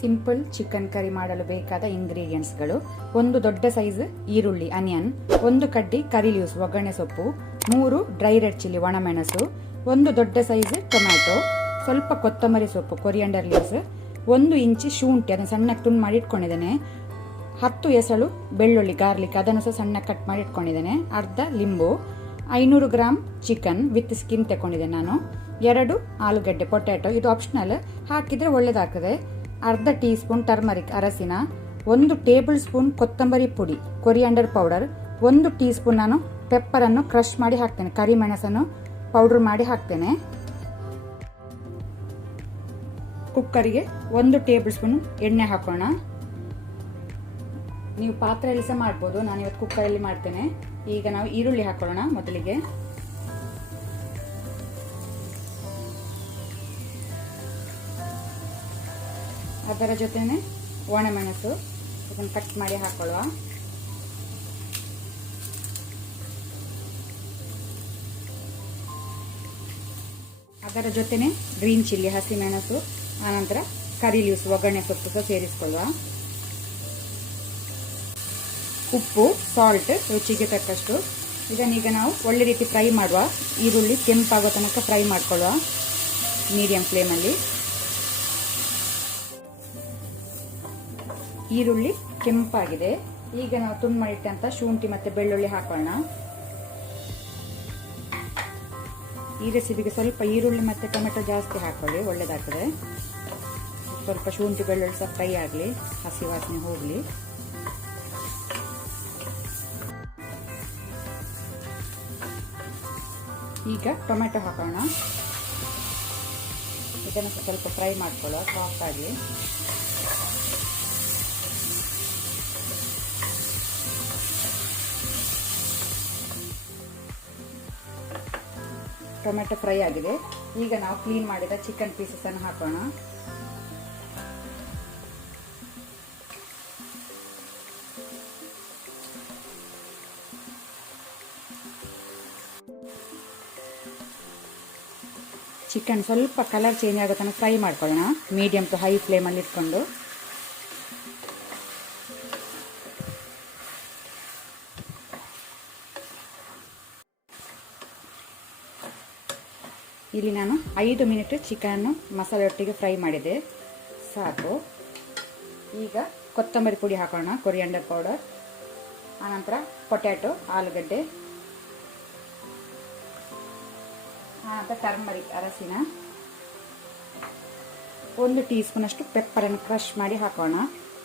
Simple chicken curry ಮಾಡಲು ಬೇಕಾದ ಇಂಗ್ರೀಡಿಯೆಂಟ್ಸ್ಗಳು: ಒಂದು ದೊಡ್ಡ ಸೈಜ್ ಈರುಳ್ಳಿ ಅನಿಯನ್, ಒಂದು ಕಡ್ಡಿ ಕರಿ ಲೀವ್ಸ್ ಒಗ್ಗರಣೆ ಸೊಪ್ಪು, 3 ಡ್ರೈ ರೆಡ್ ಚಿಲ್ಲಿ ಒಣಮೆಣಸು, ಒಂದು ದೊಡ್ಡ ಸೈಜ್ ಟೊಮ್ಯಾಟೊ, ಸ್ವಲ್ಪ ಕೊತ್ತಂಬರಿ ಸೊಪ್ಪು ಕೊರಿಯಂಡರ್ ಲೀವ್ಸ್, 1 ಇಂಚು ಶುಂಠಿ ಅದನ್ನು ಸಣ್ಣಕ್ಕೆ ತುಂಡು ಮಾಡಿ ಇಟ್ಕೊಂಡಿದ್ದೇನೆ, 10 ಎಸಳು ಬೆಳ್ಳುಳ್ಳಿ ಗಾರ್ಲಿಕ್ ಅದನ್ನು ಸಹ ಸಣ್ಣ ಕಟ್ ಮಾಡಿ ಇಟ್ಕೊಂಡಿದ್ದೇನೆ, ಅರ್ಧ ಲಿಂಬು, 500 ಗ್ರಾಮ್ ಚಿಕನ್ ವಿತ್ ಸ್ಕಿನ್ ತಗೊಂಡಿದ್ದೇನೆ ನಾನು, 2 ಆಲೂಗಡ್ಡೆ ಪೊಟ್ಯಾಟೊ, ಇದು ಆಪ್ಷನಲ್, ಹಾಕಿದರೆ ಒಳ್ಳೆಯದಾಗ್ತದೆ, ಅರ್ಧ ಟೀ ಸ್ಪೂನ್ ಟರ್ಮರಿಕ್ ಅರಸಿನ, 1 ಟೇಬಲ್ ಸ್ಪೂನ್ ಕೊತ್ತಂಬರಿ ಪುಡಿ ಕೊರಿಯಂಡರ್ ಪೌಡರ್, 1 ಟೀ ಸ್ಪೂನ್ ನಾನು ಪೆಪ್ಪರನ್ನು ಕ್ರಷ್ ಮಾಡಿ ಹಾಕ್ತೇನೆ, ಕರಿಮೆಣಸನ್ನು ಪೌಡರ್ ಮಾಡಿ ಹಾಕ್ತೇನೆ. ಕುಕ್ಕರಿಗೆ 1 ಟೇಬಲ್ ಸ್ಪೂನ್ ಎಣ್ಣೆ ಹಾಕೋಣ. ನೀವು ಪಾತ್ರೆಯಲ್ಲಿ ಸಹ ಮಾಡ್ಬೋದು, ನಾನು ಇವತ್ತು ಕುಕ್ಕರಲ್ಲಿ ಮಾಡ್ತೇನೆ. ಈಗ ನಾವು ಈರುಳ್ಳಿ ಹಾಕೊಳ್ಳೋಣ. ಮೊದಲಿಗೆ ಅದರ ಜೊತೆನೆ ಒಣಮೆಣಸು ಇದನ್ನು ಕಟ್ ಮಾಡಿ ಹಾಕೊಳ್ಳುವ. ಅದರ ಜೊತೆನೆ ಗ್ರೀನ್ ಚಿಲ್ಲಿ ಹಸಿಮೆಣಸು, ಆನಂತರ ಕರಿ ಲೀವ್ಸ್ ಒಗ್ಗರಣೆ ಸೊಪ್ಪು ಸಹ ಸೇರಿಸಿಕೊಳ್ಳುವ. ಉಪ್ಪು, ಸಾಲ್ಟ್ ರುಚಿಗೆ ತಕ್ಕಷ್ಟು. ಇದನ್ನೀಗ ನಾವು ಒಳ್ಳೆ ರೀತಿ ಫ್ರೈ ಮಾಡುವ. ಈರುಳ್ಳಿ ಕೆಂಪಾಗೋ ತನಕ ಫ್ರೈ ಮಾಡ್ಕೊಳ್ಳುವ ಮೀಡಿಯಂ ಫ್ಲೇಮಲ್ಲಿ. ಈರುಳ್ಳಿ ಕೆಂಪಾಗಿದೆ. ಈಗ ನಾವು ತುಂಡು ಮಾಡಿಟ್ಟಂತ ಶುಂಠಿ ಮತ್ತೆ ಬೆಳ್ಳುಳ್ಳಿ ಹಾಕೋಣ. ಈ ರೆಸಿಪಿಗೆ ಸ್ವಲ್ಪ ಈರುಳ್ಳಿ ಮತ್ತೆ ಟೊಮೆಟೊ ಜಾಸ್ತಿ ಹಾಕೊಳ್ಳಿ, ಒಳ್ಳೆದಾಗ್ತದೆ. ಸ್ವಲ್ಪ ಶುಂಠಿ ಬೆಳ್ಳುಳ್ಳಿ ಸಹ ಫ್ರೈ ಆಗಲಿ, ಹಸಿ ವಾಸನೆ ಹೋಗಲಿ. ಈಗ ಟೊಮೆಟೊ ಹಾಕೋಣ. ಇದನ್ನು ಸ್ವಲ್ಪ ಫ್ರೈ ಮಾಡ್ಕೊಳ್ಳೋ, ಸಾಫ್ಟ್ ಆಗಲಿ. ಟೊಮೆಟೊ ಫ್ರೈ ಆಗಿದೆ. ಈಗ ನಾವು ಕ್ಲೀನ್ ಮಾಡಿದ ಚಿಕನ್ ಪೀಸಸ್ ಅನ್ನು ಹಾಕೋಣ. ಚಿಕನ್ ಸ್ವಲ್ಪ ಕಲರ್ ಚೇಂಜ್ ಆಗೋ ತನಕ ಫ್ರೈ ಮಾಡ್ಕೊಳ್ಳೋಣ, ಮೀಡಿಯಂ ಟು ಹೈ ಫ್ಲೇಮಲ್ಲಿ ಇಟ್ಕೊಂಡು. ಇಲ್ಲಿ ನಾನು 5 ಮಿನಿಟ್ ಚಿಕನ್ ಮಸಾಲೆ ಒಟ್ಟಿಗೆ ಫ್ರೈ ಮಾಡಿದೆ, ಸಾಕು. ಈಗ ಕೊತ್ತಂಬರಿ ಪುಡಿ ಹಾಕೋಣ, ಕೊರಿಯಂಡರ್ ಪೌಡರ್, ಆನಂತರ ಪೊಟ್ಯಾಟೊ ಆಲೂಗಡ್ಡೆ, ಆನಂತರ ಟರ್ಮರಿಕ್ ಅರಸಿನ, 1 ಟೀ ಸ್ಪೂನ್ ಅಷ್ಟು ಪೆಪ್ಪರನ್ನು ಕ್ರಷ್ ಮಾಡಿ ಹಾಕೋಣ.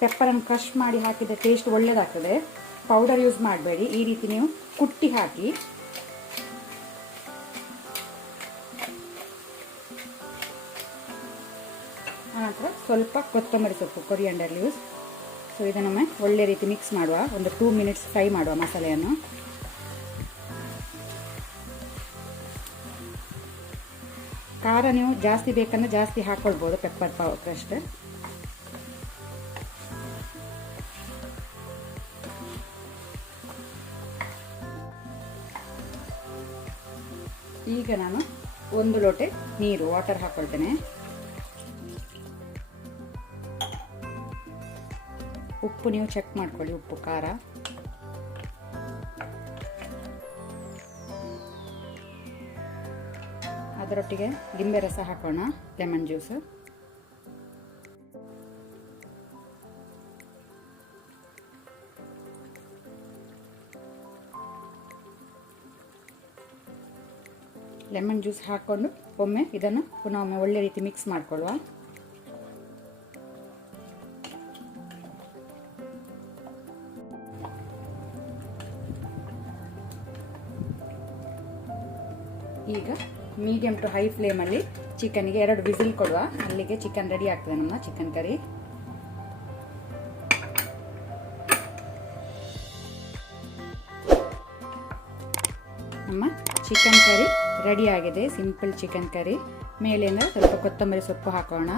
ಪೆಪ್ಪರನ್ನು ಕ್ರಷ್ ಮಾಡಿ ಹಾಕಿದ ಟೇಸ್ಟ್ ಒಳ್ಳೆಯದಾಗ್ತದೆ. ಪೌಡರ್ ಯೂಸ್ ಮಾಡಬೇಡಿ, ಈ ರೀತಿ ನೀವು ಕುಟ್ಟಿ ಹಾಕಿ. ಆನಂತರ ಸ್ವಲ್ಪ ಕೊತ್ತಂಬರಿ ಸೊಪ್ಪು ಕೊರಿಯಂಡರ್ ಲೀವ್ಸ್. ಸೊ ಇದನ್ನೊಮ್ಮೆ ಒಳ್ಳೆ ರೀತಿ ಮಿಕ್ಸ್ ಮಾಡುವ. ಒಂದು 2 ಮಿನಿಟ್ಸ್ ಫ್ರೈ ಮಾಡುವ ಮಸಾಲೆಯನ್ನು. ಖಾರ ನೀವು ಜಾಸ್ತಿ ಬೇಕಂದ್ರೆ ಜಾಸ್ತಿ ಹಾಕೊಳ್ಬೋದು, ಪೆಪ್ಪರ್ ಪೌಡರ್. ಈಗ ನಾನು 1 ಲೋಟ ನೀರು ವಾಟರ್ ಹಾಕೊಳ್ತೇನೆ. ಉಪ್ಪು ನೀವು ಚೆಕ್ ಮಾಡ್ಕೊಳ್ಳಿ, ಉಪ್ಪು ಖಾರ. ಅದರೊಟ್ಟಿಗೆ ಲಿಂಬೆ ರಸ ಹಾಕೋಣ, ಲೆಮನ್ ಜ್ಯೂಸ್. ಲೆಮನ್ ಜ್ಯೂಸ್ ಹಾಕೊಂಡು ಒಮ್ಮೆ ಇದನ್ನು ಪುನಃ ಒಮ್ಮೆ ಒಳ್ಳೆ ರೀತಿ ಮಿಕ್ಸ್ ಮಾಡ್ಕೊಳ್ಳುವ. ಈಗ ಮೀಡಿಯಂ ಟು ಹೈ ಫ್ಲೇಮಲ್ಲಿ ಚಿಕನ್ಗೆ 2 ವಿಸಿಲ್ ಕೊಡುವ. ಅಲ್ಲಿಗೆ ಚಿಕನ್ ರೆಡಿ ಆಗ್ತದೆ, ನಮ್ಮ ಚಿಕನ್ ಕರಿ. ನಮ್ಮ ಚಿಕನ್ ಕರಿ ರೆಡಿ ಆಗಿದೆ, ಸಿಂಪಲ್ ಚಿಕನ್ ಕರಿ. ಮೇಲಿಂದ ಸ್ವಲ್ಪ ಕೊತ್ತಂಬರಿ ಸೊಪ್ಪು ಹಾಕೋಣ.